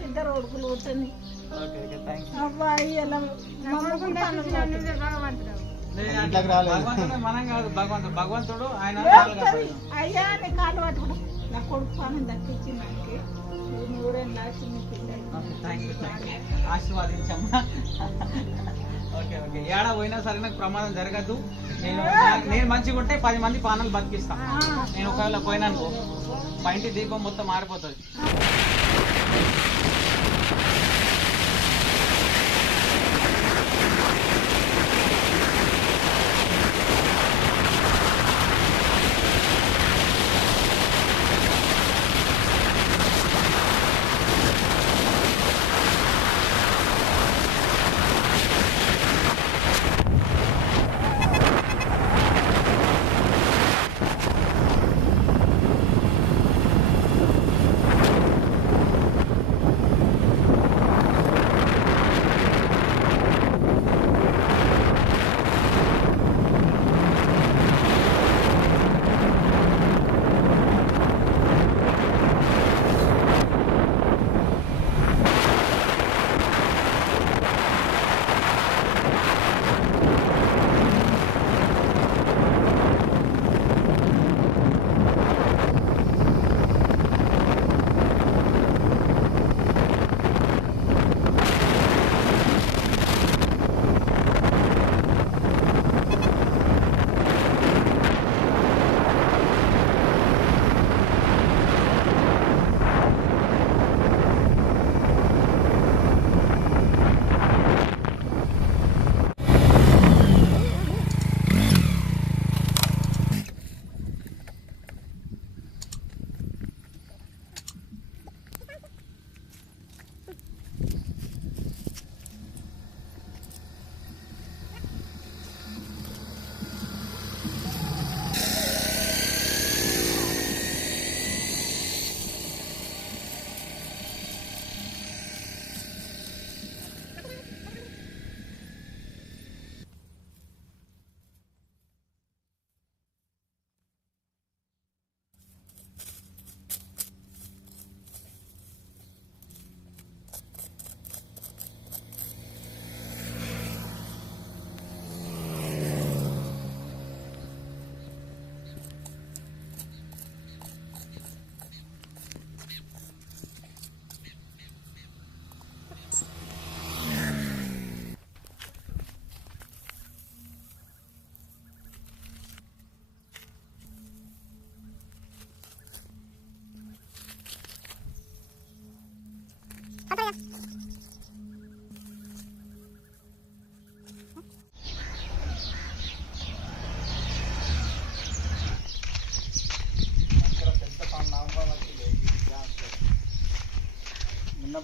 ఇద్దరు అబ్బాయి ఎలా భగవంతుడు మనం కాదు భగవంతుడు భగవంతుడు ఆయన అయ్యా నీ కాళ్ళు పట్టుకుడు నా కొడుకు పానం దక్కించి ఓకే ఆశీర్వాదించమ్మా ఓకే ఓకే ఏడా పోయినా సరే నాకు ప్రమాదం జరగద్దు నేను నేను మంచిగా ఉంటే పది మంది పానాలు బతికిస్తాను నేను ఒకవేళ పోయినాను మా ఇంటి దీపం మొత్తం మారిపోతుంది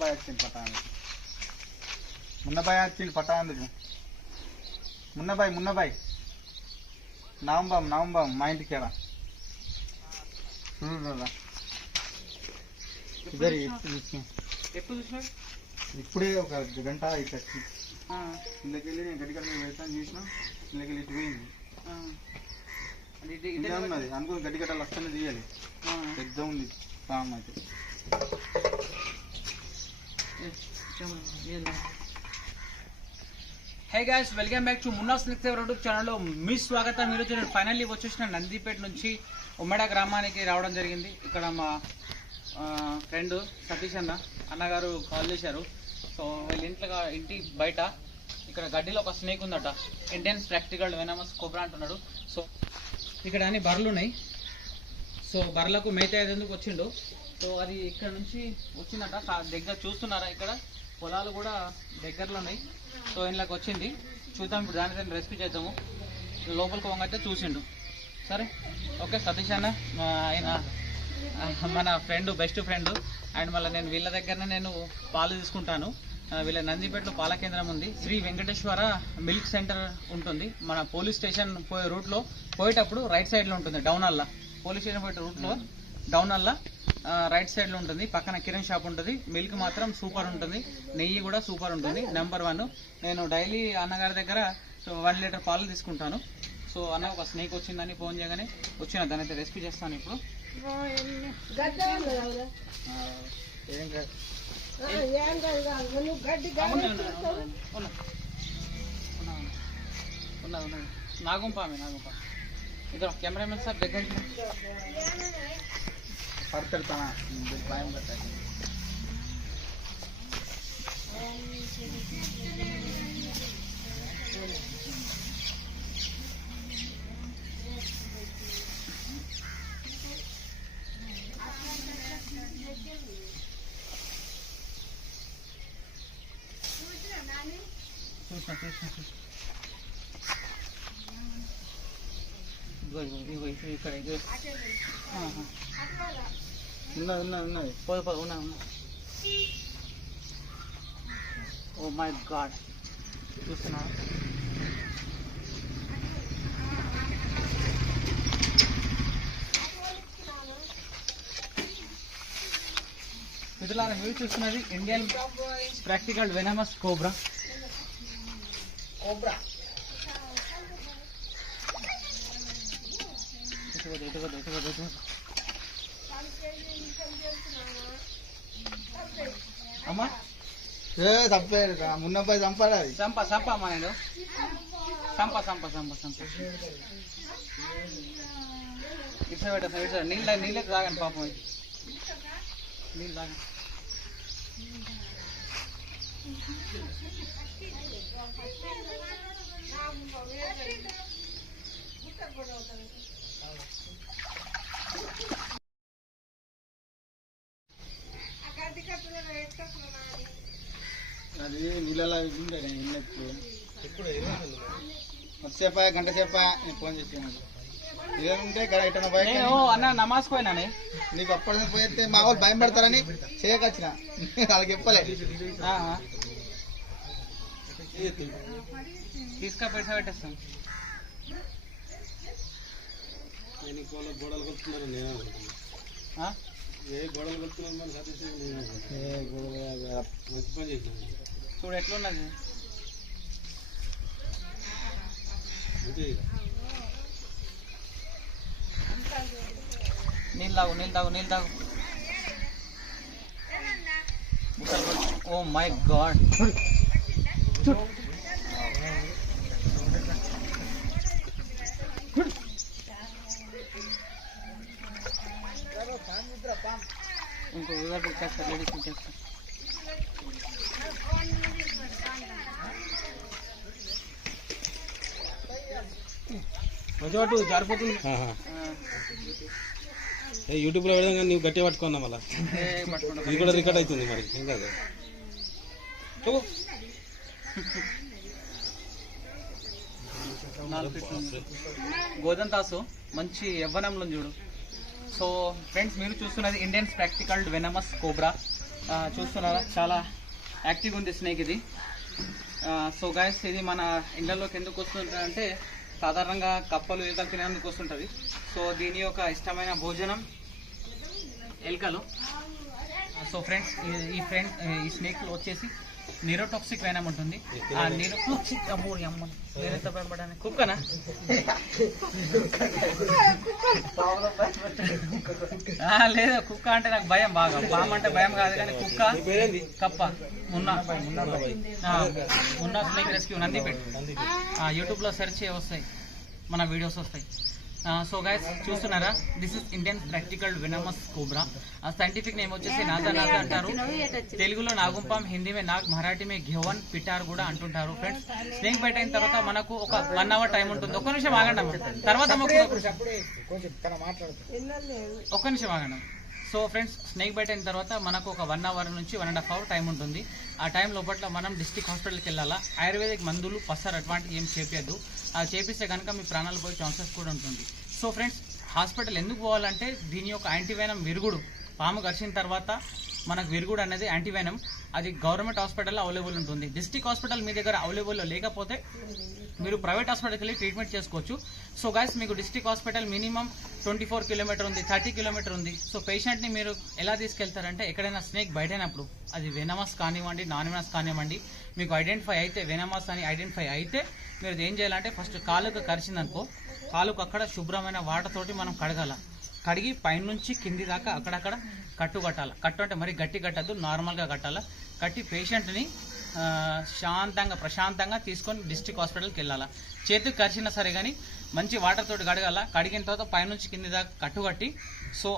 మున్నబాయ్ వచ్చింది పటానికి మున్నబాయ్ వచ్చింది పటానికి మున్నబాయ్ మున్నబాయ్. నవంబం నవంబం మా ఇంటికి ఎలా చూడరా ఇప్పుడే ఒక గంట ఇట్లా వచ్చి ఇళ్ళకి వెళ్ళి నేను గడికల్ వెళ్తాను చూసిన ఇళ్ళకి వెళ్ళి ఇటు పోయింది. ఇదే ఉన్నది. అనుకో గడ్డి గడ్డలు వస్తేనే తీయాలి. పెద్ద ఉంది. అయితే. Hi guys welcome back to Munna snakes YouTube ఛానల్లో మీ స్వాగతం ఈరోజు నేను ఫైనల్లీ వచ్చేసిన నందిపేట నుంచి ఉమ్మడ గ్రామానికి రావడం జరిగింది. ఇక్కడ మా ఫ్రెండ్ సతీష్ అన్న అన్నగారు కాల్ చేశారు. సో వీళ్ళ ఇంట్లో ఇంటి బయట ఇక్కడ గడ్డిలో ఒక స్నేక్ ఉందట. ఇండియన్ ప్రాక్టికల్ వెనమస్ కోబ్రా అంటున్నాడు. సో ఇక్కడ అన్ని బర్రెలు ఉన్నాయి. సో బర్రెలకు మేత అయ్యేందుకు వచ్చిండు. సో అది ఇక్కడ నుంచి వచ్చిందట. దగ్గర చూస్తున్నారా ఇక్కడ? పొలాలు కూడా దగ్గరలో ఉన్నాయి. సో ఇంట్లోకి వచ్చింది. చూద్దాం ఇప్పుడు దాని దాన్ని రెసిపీ చేద్దాము. లోపలికి వంగైతే చూసిండు. సరే? ఓకే సతీష్ అన్న మా ఆయన మన ఫ్రెండ్ బెస్ట్ ఫ్రెండ్ అండ్ మళ్ళీ నేను వీళ్ళ దగ్గరనే నేను పాలు తీసుకుంటాను. వీళ్ళ నందిపేటలో పాల కేంద్రం ఉంది. శ్రీ వెంకటేశ్వర మిల్క్ సెంటర్ ఉంటుంది. మన పోలీస్ స్టేషన్ పోయే రూట్లో పోయేటప్పుడు రైట్ సైడ్లో ఉంటుంది డౌన్ అల్లా. పోలీస్ స్టేషన్ పోయే రూట్లో డౌన్ అల్లా. రైట్ సైడ్లో ఉంటుంది. పక్కన కిరణ్ షాప్ ఉంటుంది. మిల్క్ మాత్రం సూపర్ ఉంటుంది. నెయ్యి కూడా సూపర్ ఉంటుంది. నెంబర్ వన్ నేను డైలీ అన్నగారి దగ్గర వన్ లీటర్ పాలు తీసుకుంటాను. సో అన్న ఒక స్నేక్ వచ్చిందని ఫోన్ చేయగానే వచ్చిన దాని అయితే రెసిపీ చేస్తాను ఇప్పుడు. ఏం కాదు. నాగుంపామి నాగుంపా ఇద్దరు కెమెరామెన్ సార్ దగ్గర పడతాడు తన భయం పట్టాలి చూసిన చూసిన చూసిన ఇగో ఇగో ఇగో ఇక్కడ ఇగో. ఆహా. ఉన్నది ఉన్నది ఉన్నది. పోదు పోదు ఉన్నా ఉన్నా ఓ oh మై గాడ్ చూస్తున్నా? మిత్రులారా మీరు చూస్తున్నది? Indian practical venomous cobra cobra అమ్మా ఏ తప్పే మున్నపై చంపాలి అది చంప సంప అమ్మా నేను చంప చంప చంప చంప ఇట్లా పెట్ట ఇట్లా నీళ్ళ నీళ్ళకి తాగండి పాపం నీళ్ళు తాగండి అది నీళ్ళలో ఉండే నేను ఉన్నప్పుడు ఎప్పుడు సేపా గంట సేపా నేను ఫోన్ చేసాను ఇదేంటే బయట నేను అన్న నమాజ్ పోయినానే నీకు అప్పటి పోయితే మా వాళ్ళు భయం పడతారని చేయకొచ్చిన వాళ్ళకి చెప్పలే. ఆ, ఆ. తీసుకా పెట్టా పెట్టేస్తాం. ఆ? ఏ గొడవలు మంచి పని చేసిన చూడు ఎట్లున్నది? నీళ్ళు తాగు నీళ్ళు తాగు నీళ్ళు తాగు. Oh my god. ఇంకో వివరాలు ఇచ్చేస్తా లేడీస్ చేస్తారు మంచి పట్టు జారిపోతుంది. ఆ, యూట్యూబ్లో పెడదాం కానీ నువ్వు గట్టిగా పట్టుకున్నా మళ్ళీ. ఏ పట్టుకుంటా. ఇది కూడా రికార్డ్ అవుతుంది మరి ఏం కాదు. ఫీట్లు ఉంది. గోధుమ తాసు మంచి యవ్వనంలో చూడు. సో ఫ్రెండ్స్ మీరు చూస్తున్నది ఇండియన్స్ ప్రాక్టికల్ వెనమస్ కోబ్రా. చూస్తున్నారా? చాలా యాక్టివ్ ఉంది స్నేక్ ఇది. సో గాయస్ ఇది మన ఇళ్ళలోకి ఎందుకు వస్తుంటారంటే సాధారణంగా కప్పలు ఎలుకలు తినేందుకు వస్తుంటుంది. సో దీని యొక్క ఇష్టమైన భోజనం ఎలుకలు. సో ఫ్రెండ్స్ ఈ ఫ్రెండ్ ఈ స్నేక్లు వచ్చేసి నిరోటాక్సిక్ వెనం ఉంటుంది. ఆ నిరోటాక్సిక్ అమ్మో ఈ అమ్మ. నేనెంత భయపడాను కుక్కనా? ఆ, లేదు కుక్క అంటే నాకు భయం బాగా. పాము అంటే భయం కాదు కానీ కుక్క కప్ప. మున్నా. ఆ, మున్నా స్నేక్ రెస్క్యూ నందిపేట్. యూట్యూబ్లో సెర్చ్ వస్తాయి. మన వీడియోస్ వస్తాయి. సో గైస్ చూస్తున్నారా? This is Indian practical venomous cobra ఆ సైంటిఫిక్ నేమ్ వచ్చేసి నాగా నాగా అంటారు. తెలుగులో నాగుంపాం హిందీ మే నాగ్ మరాఠీ మే ఘెవన్ పిటార్ కూడా అంటుంటారు ఫ్రెండ్స్ స్నేక్ బైట్ అయిన తర్వాత మనకు ఒక వన్ అవర్ టైం ఉంటుంది. ఒక్క నిమిషం ఆగండి అమ్మ. తర్వాత ఒక్క నిమిషం ఆగండి సో ఫ్రెండ్స్ స్నేక్ బైట్ అయిన తర్వాత మనకు ఒక వన్ అవర్ నుంచి one and half hour time ఉంటుంది. ఆ టైం లోపల మనం డిస్టిక్ హాస్పిటల్కి వెళ్ళాలా? ఆయుర్వేదిక్ మందులు పసర్ అటువంటివి ఏం చేపియద్దు. అది చేపిస్తే కనుక మీ ప్రాణాలు పోయే ఛాన్సెస్ కూడా ఉంటుంది. సో ఫ్రెండ్స్ హాస్పిటల్ ఎందుకు పోవాలంటే దీని యొక్క యాంటీవైనం విరుగుడు. పాము కరిచిన తర్వాత మనకు విరుగుడు అనేది యాంటీవెనం అది గవర్నమెంట్ హాస్పిటల్లో అవైలబుల్ ఉంటుంది. డిస్టిక్ హాస్పిటల్ మీ దగ్గర అవైలబుల్లో లేకపోతే మీరు ప్రైవేట్ హాస్పిటల్కి వెళ్ళి ట్రీట్మెంట్ చేసుకోవచ్చు. సో గాయస్ మీకు district hospital minimum twenty four kilometre ఉంది థర్టీ కిలోమీటర్ ఉంది. సో పేషెంట్ని మీరు ఎలా తీసుకెళ్తారంటే ఎక్కడైనా స్నేక్ బయట అయినప్పుడు అది వెనమస్ కానివ్వండి నాన్ వెనమస్ కానివ్వండి మీకు ఐడెంటిఫై అయితే వెనమస్ అని ఐడెంటిఫై అయితే మీరు ఏం చేయాలంటే ఫస్ట్ కాలుకు కరిచిందనుకో కాలుకు అక్కడ శుభ్రమైన వాటర్ తోటి మనం కడగాల. కడిగి పైనుంచి కింది దాకా అక్కడక్కడ కట్టు కట్టాలి. కట్టు అంటే మరి గట్టి కట్టద్దు నార్మల్గా కట్టాలి. కట్టి పేషెంట్ని ఆ, శాంతంగా ప్రశాంతంగా తీసుకొని డిస్ట్రిక్ట్ హాస్పిటల్కి వెళ్ళాలి. చేతికి కరిచినా సరే కానీ మంచి వాటర్ తోటి కడగాల. కడిగిన తర్వాత పైనుంచి కింది దాకా కట్టు కట్టి సో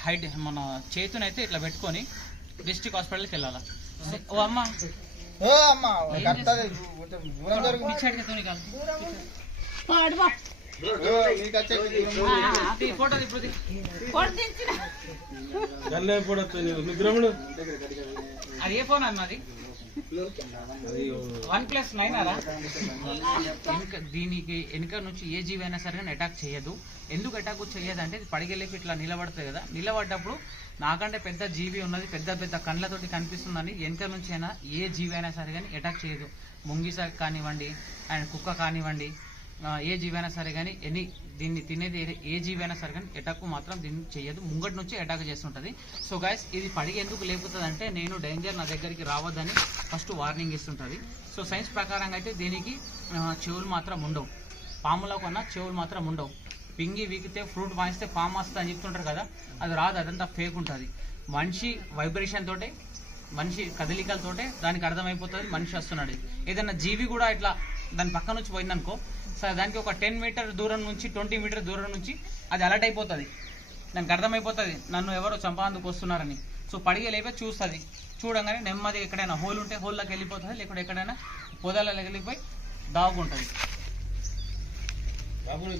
హైట్ మన చేతినైతే ఇట్లా పెట్టుకొని డిస్ట్రిక్ట్ హాస్పిటల్కి వెళ్ళాలి. ఓ అమ్మ. పిచ్చాడికి తోని నిద్రముడు అది ఏ ఫోన్ అన్నది వన్ ప్లస్ నైన్ అరా వెనుక దీనికి వెనుక నుంచి ఏ జీవి అయినా సరే అటాక్ చేయదు ఎందుకు అటాక్ చేయదు అంటే ఇది ఇట్లా నిలబడుతుంది కదా నిలబడ్డప్పుడు నాకంటే పెద్ద జీవి ఉన్నది పెద్ద పెద్ద కళ్ళతోటి కనిపిస్తుందని వెనుక నుంచి అయినా ఏ జీవి అయినా సరే కానీ అటాక్ చేయదు ముంగిస కానివ్వండి అండ్ కుక్క కానివ్వండి ఏ జీవి అయినా సరే కానీ ఎనీ దీన్ని తినేది ఏ- జీవైనా జీవి అయినా సరే కానీ ఎటాక్ మాత్రం దీన్ని చేయదు. ముంగటి నుంచి ఎటాక్ చేస్తుంటుంది. సో గైస్ ఇది పడిగి ఎందుకు లేపుతుంది అంటే నేను డేంజర్ నా దగ్గరికి రావద్దని ఫస్ట్ వార్నింగ్ ఇస్తుంటుంది. సో సైన్స్ ప్రకారంగా అయితే దీనికి చెవులు మాత్రం ఉండవు. పాములో కన్నా చెవులు మాత్రం ఉండవు. పింగి వీకితే ఫ్రూట్ వాయిస్తే పాము వస్తుంది అని చెప్తుంటారు కదా అది రాదు అదంతా ఫేక్ ఉంటుంది. మనిషి వైబ్రేషన్ తోటే మనిషి కదలికలతోటే దానికి అర్థమైపోతుంది మనిషి వస్తున్నాడు. ఏదైనా జీవి కూడా ఇట్లా దాని పక్కన నుంచి పోయిందనుకో దానికి ఒక టెన్ మీటర్ దూరం నుంచి ట్వంటీ మీటర్ దూరం నుంచి అది అలర్ట్ అయిపోతుంది. దానికి అర్థమైపోతుంది నన్ను ఎవరో చంపాందుకు వస్తున్నారని. సో పడిగే లేపే చూస్తుంది. చూడంగానే నెమ్మది ఎక్కడైనా హోల్ ఉంటే హోల్లోకి వెళ్ళిపోతుంది లేకుంటే ఎక్కడైనా పొదలలో వెళ్ళిపోయి దాగుంటుంది.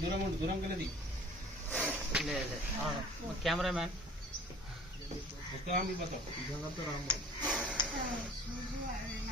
దూరం ఉండు దూరం కెమెరామ్యాన్. పోతాం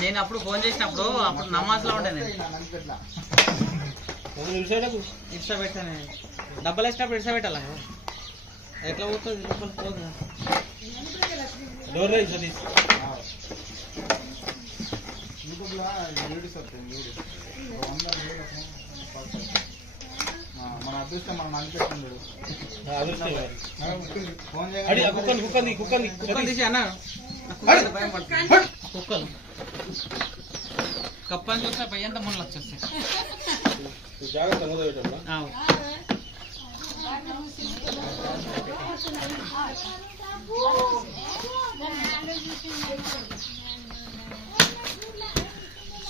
నేను అప్పుడు ఫోన్ చేసినప్పుడు అప్పుడు నమాజ్లో ఉండే నేను. ఎవరు నిలిచేటకు ఇట్లా పెట్టాను డబ్బులు వేసినప్పుడు ఇట్లా పెట్టాలా ఎట్లా పోతుంది? లోపల పోదు. డోర్ రైస్ సతీష్ మన అదృష్టం మనం అనిపిస్తున్నాడు. ఫోన్ కుక్కని కుక్కని కుక్కని కుక్కలు తీసి అన్న కుక్కలు కప్పని చూస్తే భయంత ముళ్ళు వచ్చేస్తాయి. జాగ్రత్త మొదలు ఆవు.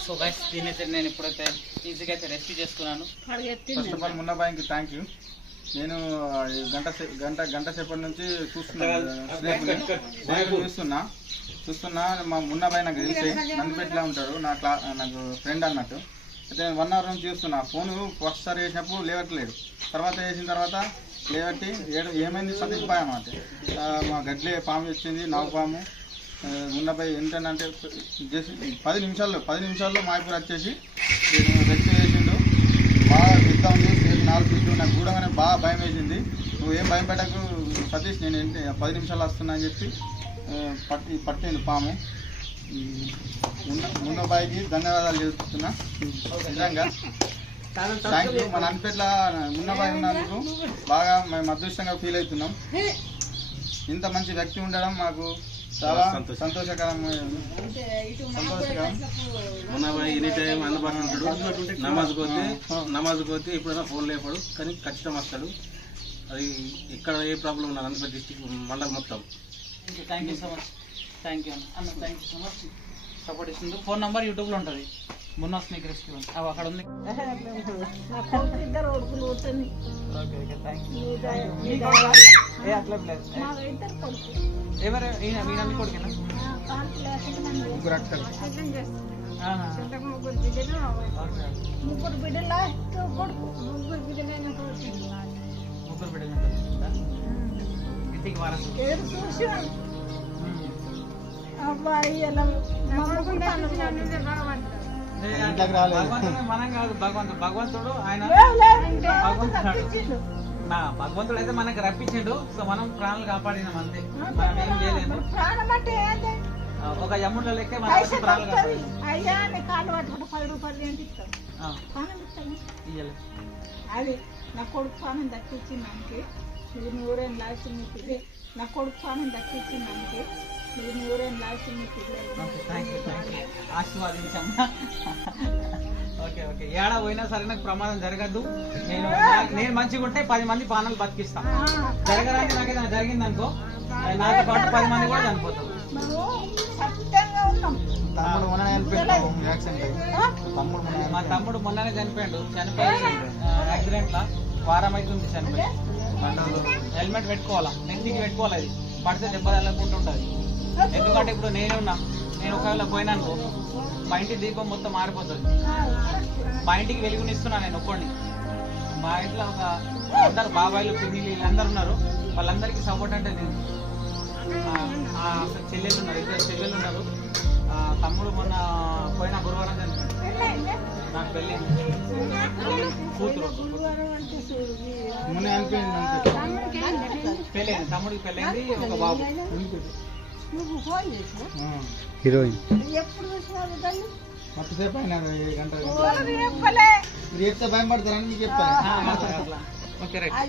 సో గైస్ దీనైతే నేను ఇప్పుడైతే ఈజీగా అయితే రెస్క్యూ చేసుకున్నాను. ఫస్ట్ ఆఫ్ ఆల్ మున్నాబాయికి థ్యాంక్ యూ నేను గంట గంట గంట సేపటి నుంచి చూస్తున్నాను చూస్తున్నా చూస్తున్నా మా మున్నాబాయి నాకు తెలిసి నందిపేటలో ఉంటాడు నా క్లా నాకు ఫ్రెండ్ అన్నట్టు. అయితే వన్ అవర్ నుంచి చూస్తున్నా ఫోన్ ఫస్ట్ సారి చేసినప్పుడు లేవట్లేదు. తర్వాత చేసిన తర్వాత లేవట్టి ఏడు ఏమైంది సతీష్ బాయ్ అన్నమాట మా గడ్లే పాము వచ్చింది నావు పాము. ఆ, మున్నాబాయి ఏంటంటే చేసి పది నిమిషాల్లో పది నిమిషాల్లో మాయపూర్ వచ్చేసి నేను రెస్క్యూ చేసిండు. బాగా పెద్ద ఉంది నాలుగు ఫీట్లు నాకు చూడగానే బాగా భయం వేసింది. నువ్వు ఏం భయం పెట్టకు సతీష్ నేను ఏంటి పది నిమిషాలు వస్తున్నా అని చెప్పి పట్టి పట్టింది పాము. ఉమ్, బాయికి ధన్యవాదాలు చెప్తున్నా నిజంగా. థ్యాంక్ యూ మన అనిపెట్ల మున్నబాయి ఉన్నందుకు బాగా మేము అదృష్టంగా ఫీల్ అవుతున్నాం. ఇంత మంచి వ్యక్తి ఉండడం మాకు చాలా. సంతోషకరం ఎనీ టైం అందుబాటులో ఉంటాడు. నమాజ్ పోతే నమాజ్ పోతే ఎప్పుడైనా ఫోన్ లేపడు కానీ ఖచ్చితంగా వస్తాడు. అది ఇక్కడ ఏ ప్రాబ్లం ఉన్నది అనంతపురం డిస్టిక్ మండలం మొత్తం. Thank you so much thank you అన్న అన్న. Thank you so much support ఇస్తుంది ఫోన్ నంబర్ యూట్యూబ్లో ఉంటుంది. మున్నా స్నేక్ రెస్క్యూ అవి అక్కడ ఉంది. మీ మా ఎవరు? ఈయన వీళ్ళని కొడుకేనా? ముగ్గురు అక్కలు ముగ్గురు బిడ్డలు ముగ్గురు బిడ్డలైన బిడ్డలు అబ్బాయి ఎలా మనం కాదు భగవంతుడు భగవంతుడు ఆయన భగవంతుడు అయితే మనకి రప్పించిండు. సో మనం ప్రాణాలు కాపాడినాం అంతే. మనం ఏం చేయలేదు. ఇప్పుడు ప్రాణం అంటే ఏంది? ఆ, ఒక యముడిలో లెక్క మనం ప్రాణాలు అయ్యా కాళ్ళు పట్టుకుంటే పది రూపాయలు ఇస్తాను ఇయ్యలే. అది నా కొడుకు ప్రాణం దక్కించిందానికి ఇది నూరేం లాస్ట్ నా కొడుకు ప్రాణం దక్కించిందానికి ఆశీర్వాదించమ్మా. ఓకే ఓకే ఏడా పోయినా సరే నాకు ప్రమాదం జరగద్దు. నేను నేను మంచిగా ఉంటే పది మంది ప్రాణాలు బతికిస్తా. జరగడానికి నాకు ఏదైనా జరిగింది అనుకో నాతో పాటు పది మంది కూడా చనిపోయాడు. మొన్న మా చనిపోయాడు. తమ్ముడు మొన్ననే చనిపోయాడు. చనిపోయి యాక్సిడెంట్ లా వారం అవుతుంది చనిపోయి. హెల్మెట్ పెట్టుకోవాలా? నెత్తికి పెట్టుకోవాలి అది పడితే దెబ్బ తగలకుండా ఉంటుంది ఎందుకంటే ఇప్పుడు నేనే ఉన్నా. నేను ఒకవేళ పోయినాను మా ఇంటి దీపం మొత్తం మారిపోతుంది మా ఇంటికి వెలుగునిస్తున్నా నేను ఒక్కడిని మా ఇంట్లో ఒక అందరు బాబాయిలు పిన్నిలు వీళ్ళందరూ ఉన్నారు. వాళ్ళందరికీ సపోర్ట్ అంటే నేను. చెల్లెలు ఉన్నారు ఇద్దరు చెల్లెలు ఉన్నారు. తమ్ముడు మొన్న పోయిన గురువారం నాకు పెళ్ళి. కూతురు. పెళ్ళైంది. తమ్ముడికి పెళ్ళైంది ఒక బాబు. నువ్వు ఫోన్ చేసిన? ఆ. హీరోయిన్. ఎప్పుడు చూసినావు దాన్ని మస్తుసేపు అయినా గంట ఎవరు చెప్పలే. మీరు చెప్తే భయం పడతారని మీకు ఆ, చెప్పాను